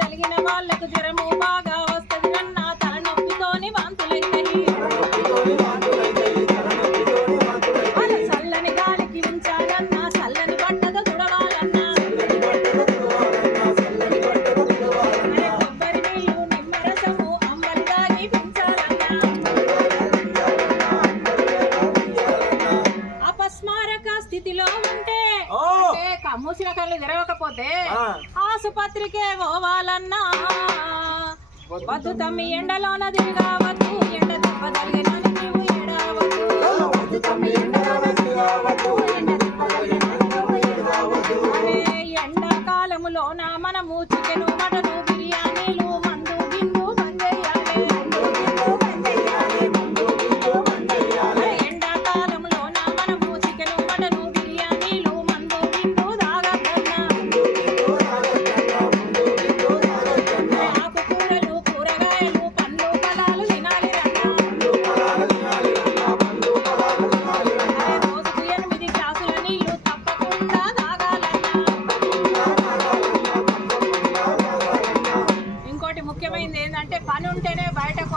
కలిగిన వాళ్ళకు జ్వరము బాగా స్థితిలో ఉంటే కమ్మూసిన కళ్ళు తెరవకపోతే ఆసుపత్రికే పోవాలన్నా. వద్దు. తమ్మి ఎండలోన దిగావద్దు ఎండ దెబ్బ ఎండ దెబ్బ ఎండాకాలములోన మనము చికెను మటను ముఖ్యమైనది ఏంటంటే పని ఉంటేనే బయటకు